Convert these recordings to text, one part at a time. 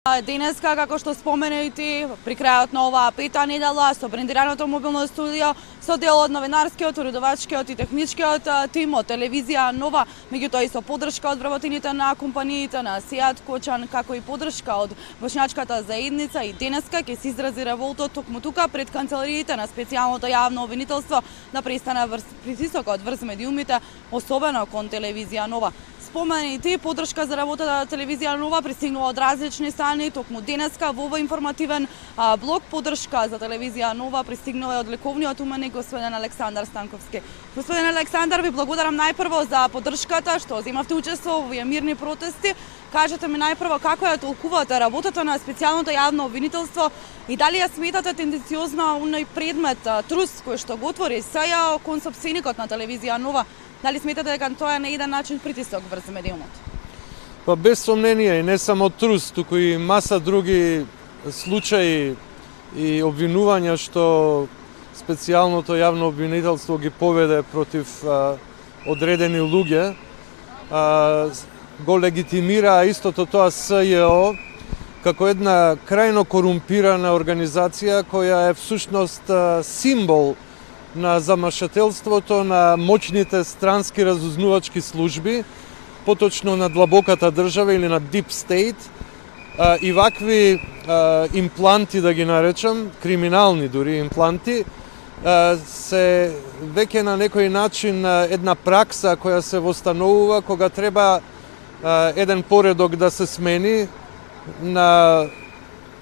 Денеска, како што спомена и ти, при крајот на оваа пета недела со брендираното мобилно студио, со дел од новинарскиот, уредувачкиот и техничкиот тим од телевизија Нова, меѓутоа и со подршка од вработените на компаниите на Сијат Кочан, како и подршка од Бошњачката заедница, и денеска ќе се изрази револтот токму тука пред канцелариите на специјалното јавно обвинителство да престане притисокот врз медиумите, особено кон телевизија Нова. Споменати подршка за работата на телевизија Нова пристигнува од различни страни. Токму денеска во овој информативен блок подршка за телевизија Нова пристигнува од лековниот уменик господин Александар Станковски. Господин Александар, ви благодарам најпрво за подршката што земавте учество во овие мирни протести. Кажете ми најпрво како ја толкувате работата на специјалното јавно обвинителство и дали ја сметате тенденциозна оној предмет трус кој што го отвори СЈ кон сопственикот на телевизија Нова? Дали сметате дека тоа е на еден начин притисок врз медиумот? Па без сомнение, и не само трус, туку и маса други случаи и обвинувања што специјалното јавно обвинителство ги поведе против одредени луѓе, го легитимира истото тоа СЈО како една крајно корумпирана организација која е всушност символ на замашателството на моćните странски разузнувачки служби, поточно на длабоката држава или на Deep State, и вакви импланти, да ги наречам, криминални дури импланти, се веќе на некој начин една пракса која се востановува кога треба еден поредок да се смени на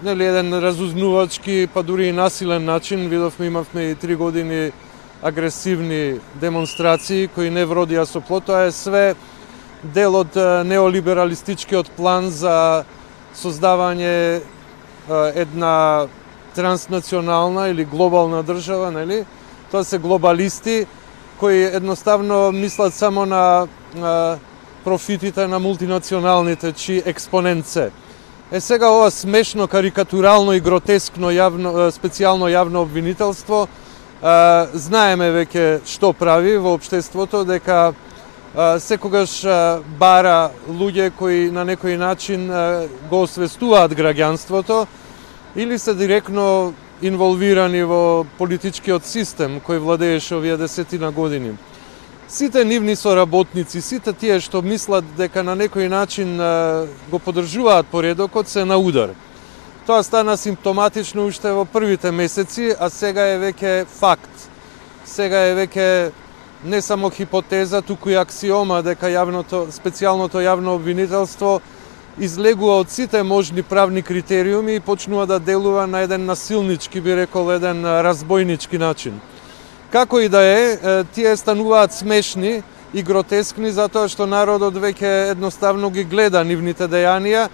еден разузнувачки, па дури и насилен начин. Видовме, имавме и 3 години агресивни демонстрации кои не вродија со плод. Тоа е све дел од неолибералистичкиот план за создавање една транснационална или глобална држава, нели? Тоа се глобалисти кои едноставно мислат само на профитите на мултинационалните, чии експонент се. Сега ова смешно, карикатурално и гротескно специјално јавно обвинителство, знаеме веќе што прави во општеството, дека секогаш бара луѓе кои на некој начин го освестуваат граѓанството или се директно инволвирани во политичкиот систем кој владееше овие 10 години. Сите нивни соработници, сите тие што мислат дека на некој начин го поддржуваат поредокот, се на удар. Тоа стана симптоматично уште во првите месеци, а сега е веќе факт. Сега е веќе не само хипотеза, туку и аксиома дека специјалното јавно обвинителство излегува од сите можни правни критериуми и почнува да делува на еден насилнички, би рекол, еден разбојнички начин. Како и да е, тие стануваат смешни и гротескни затоа што народот веќе едноставно ги гледа нивните дејанија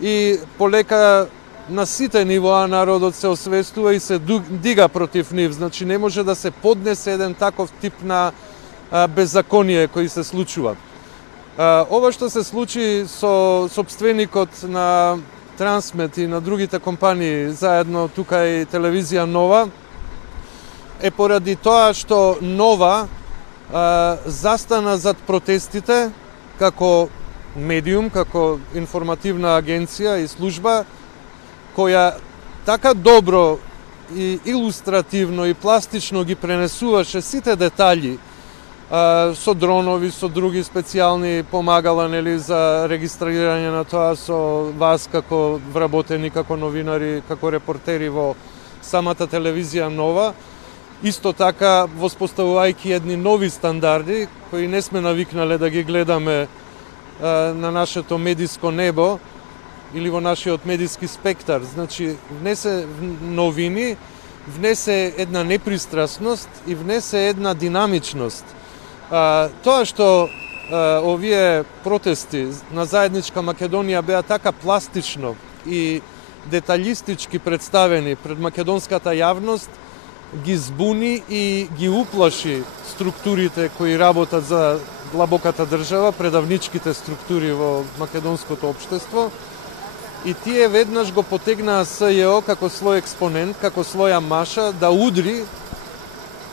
и полека на сите нивоа народот се освестува и се дига против нив. Значи не може да се поднесе еден таков тип на беззаконие кој се случува. Ова што се случи со сопственикот на Трансмет и на другите компании, заедно тука и телевизија Нова, е поради тоа што Нова застана зад протестите како медиум, како информативна агенција и служба, која така добро и илустративно и пластично ги пренесуваше сите детали со дронови, со други специјални помагала, нели, за регистрирање на тоа со вас како вработени, како новинари, како репортери во самата телевизија Нова. Исто така, воспоставувајќи едни нови стандарди, кои не сме навикнале да ги гледаме на нашето медиско небо или во нашиот медиски спектар. Значи, внесе новини, внесе една непристрасност и внесе една динамичност. Тоа што овие протести на заедничка Македонија беа така пластично и деталистички представени пред македонската јавност, ги збуни и ги уплаши структурите кои работат за длабоката држава, предавничките структури во македонското општество, и тие веднаш го потегнаа СЈО како свој експонент, како своја маша да удри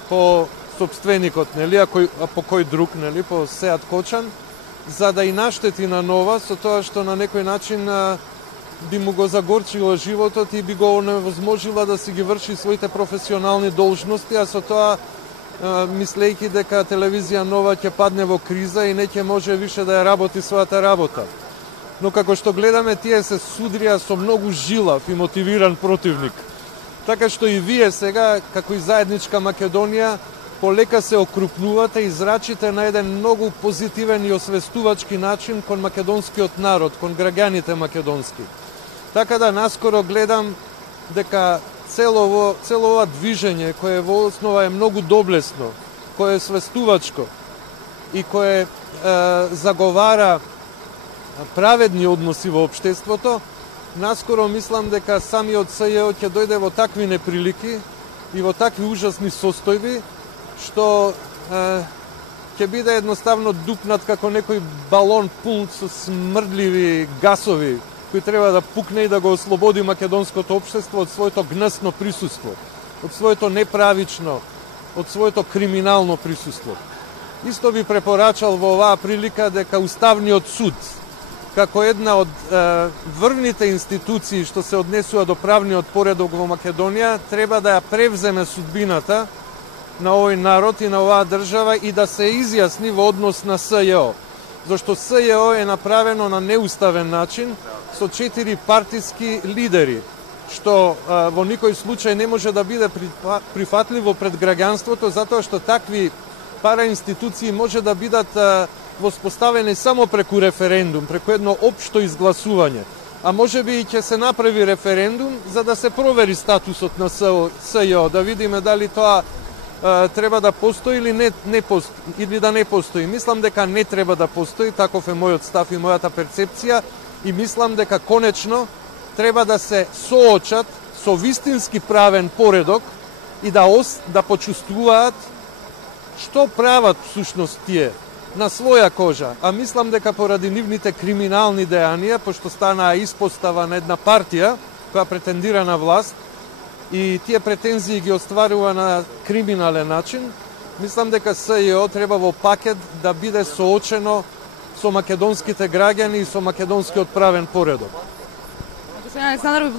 по сопственикот, нели, а по кој друг, нели, по Сејат Кочан, за да и наштети на Нова со тоа што на некој начин би му го загорчила животот и би го оневозможила да си ги врши своите професионални должности, а со тоа мислејќи дека телевизија Нова ќе падне во криза и не ќе може више да ја работи својата работа. Но како што гледаме, тие се судрија со многу жилав и мотивиран противник. Така што и вие сега, како и заедничка Македонија, полека се окрупнувате и зрачите на еден многу позитивен и освестувачки начин кон македонскиот народ, кон граѓаните македонски. Така да наскоро гледам дека цело ова движење, кое во основа е многу доблесно, кое е свестувачко и кое заговара праведни односи во општеството, наскоро мислам дека самиот СЈО ќе дојде во такви неприлики и во такви ужасни состојби, што ќе биде едноставно дупнат како некој балон пун со смрдливи гасови, кој треба да пукне и да го ослободи македонското општество од своето гнесно присуство, од своето неправично, од своето криминално присуство. Исто би препорачал во оваа прилика дека Уставниот суд, како една од врвните институции што се однесува до правниот поредок во Македонија, треба да ја превземе судбината на овој народ и на оваа држава и да се изјасни во однос на СЈО. Зашто СЈО е направено на неуставен начин со 4 партиски лидери, што во никој случај не може да биде прифатливо пред граѓанството, затоа што такви параинституции може да бидат воспоставени само преку референдум, преку едно општо изгласување. А може би и ќе се направи референдум за да се провери статусот на СЈО, да видиме дали тоа треба да постои или да не постои. Мислам дека не треба да постои, таков е мојот став и мојата перцепција, и мислам дека конечно треба да се соочат со вистински правен поредок и да почувствуваат што прават всушност тие на своја кожа. А мислам дека поради нивните криминални дејанија, пошто станаа испостава на една партија која претендира на власт, и тие претензии ги остварува на криминален начин, мислам дека СЈО треба во пакет да биде соочено со македонските граѓани и со македонскиот правен поредок. Господин Александров,